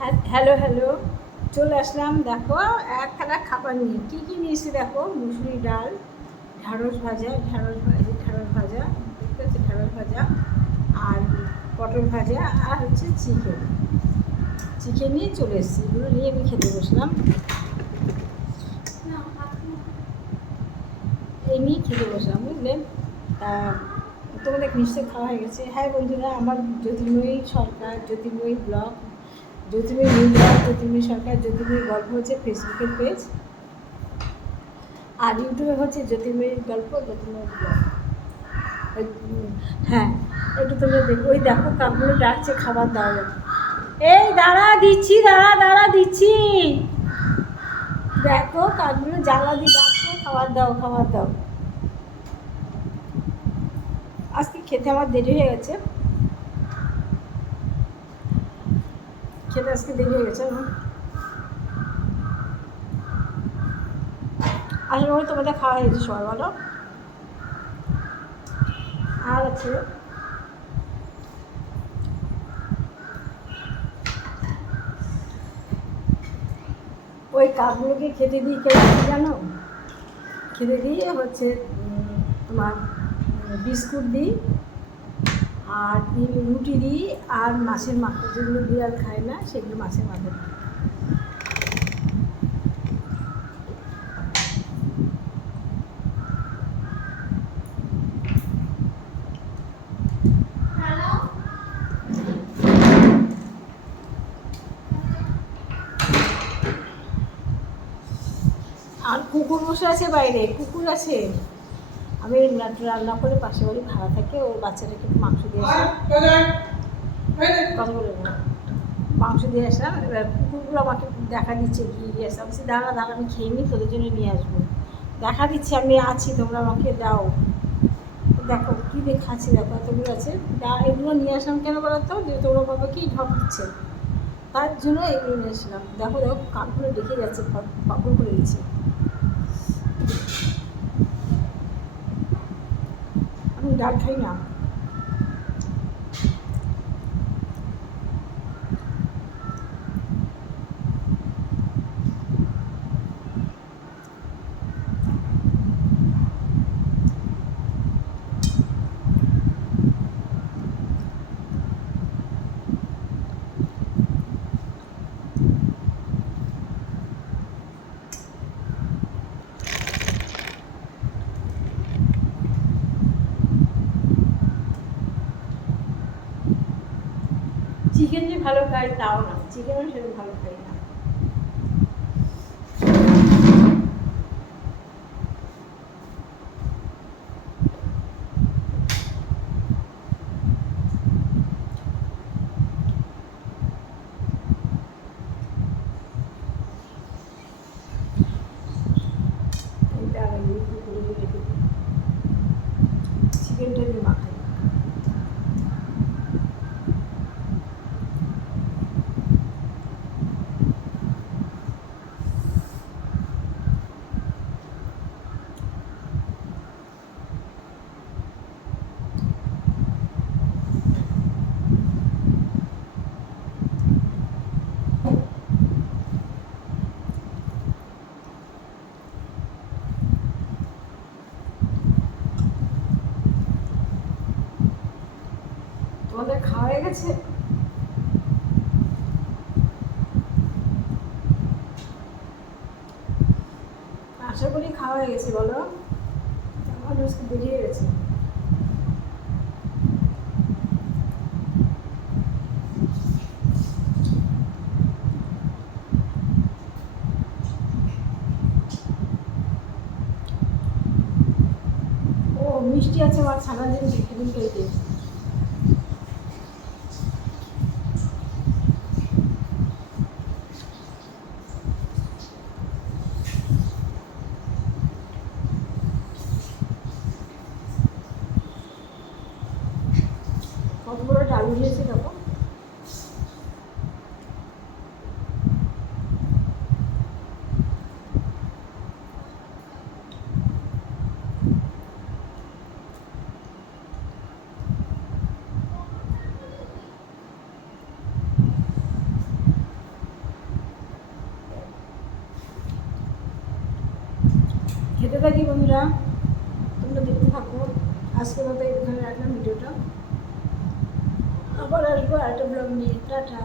Hello hello, চলে আসলাম। দেখো একখানা খাবার নিয়ে কী কী নিয়েছি দেখো। মুসুরি ডাল, ঢ্যাঁড়স ভাজা, দেখতে হচ্ছে ঢ্যাঁড়স ভাজা, আর পটল ভাজা, আর হচ্ছে চিকেন। চিকেন নিয়ে চলে এসেছি, এগুলো নিয়ে আমি খেতে বসলাম। এই নিয়ে খেতে বসলাম, বুঝলেন। তা তোমাদের নিশ্চয়ই খাওয়া হয়ে গেছে। হ্যাঁ বন্ধুরা, আমার জ্যোতির্ময়ী সরকার, জ্যোতির্ময়ী ব্লগ, জ্যোতির্ময়ী নিউ ব্লগ, জ্যোতির্ময়ী সরকার, জ্যোতির্ময়ী গল্প হচ্ছে ফেসবুকের পেজ, আর ইউটিউবে হচ্ছে জ্যোতির্ময়ী গল্প, জ্যোতির্ময়ী ব্লগ। হ্যাঁ, একটু তোমরা দেখো, ওই দেখো কাকগুলো ডাকছে খাবার দাও। এই দাঁড়া দিচ্ছি, দাঁড়া দাঁড়া দিচ্ছি। দেখো কাকগুলো জ্বালা দিয়ে ডাকছে, খাবার দাও খাবার দাও। আজকে খেতে আমার দেরি হয়ে গেছে, খেতে আজকে দেরি হয়ে গেছে। আসলে ওই তোমাদের খাওয়া হয়ে গেছে সবাই, বলো। আর আছে ওই কাকগুলোকে খেতে দিই, কে জানো? খেতে দিয়ে হচ্ছে তোমার বিস্কুট দিই, আর রুটি দিই, আর মাছের মাথা, যেগুলো বিড়াল খায় না সেগুলো মাছের মাথা দিই। আর কুকুর বসে আছে বাইরে, কুকুর আছে। আমি রান্না করে পাশে বাড়ি ভাড়া থাকে, ওর বাচ্চাটাকে একটু মাংস দিয়ে আসলাম, কথা বলে না, মাংস দিয়ে আসলাম। এবার কুকুরগুলো আমাকে দেখা দিচ্ছে গিয়ে গিয়ে আসলাম, দাঁড়া দাঁড়া, আমি খেয়ে নিই, তোদের জন্য নিয়ে আসবো। দেখা দিচ্ছে আমি আছি, তোমরা আমাকে দাও। দেখো কী দিয়ে খাচ্ছি, দেখো এতগুলো আছে। এগুলো নিয়ে আসলাম কেন বলো তো, যে তোমরা বাবা কি ঢপ দিচ্ছে, তার জন্য এগুলো নিয়ে আসলাম। দেখো দেখো কাকগুলো দেখে যাচ্ছে, পাপড় করে দিচ্ছে। আমি ডাল খাই না। চিকেন যে ভালো খাই তাও না, চিকেনও সেরকম ভালো খাই না। চিকেনটা দিয়ে মাখাই। তোমাদের খাওয়া হয়ে গেছে? আশা করি খাওয়া হয়ে গেছে, বলো। আমার আজকে দেরি হয়ে গেছে। ও মিষ্টি আছে আমার, ছানার দিন ভিটামিন খেতে। কত বড় ডাল নিয়েছি দেখো। খেতে থাকি বন্ধুরা, তোমরা দেখতে থাকো। আজকের মতো এখানে রাখলাম ভিডিওটা, আবার আসবো একটা ব্লগ নিয়ে। টাটা।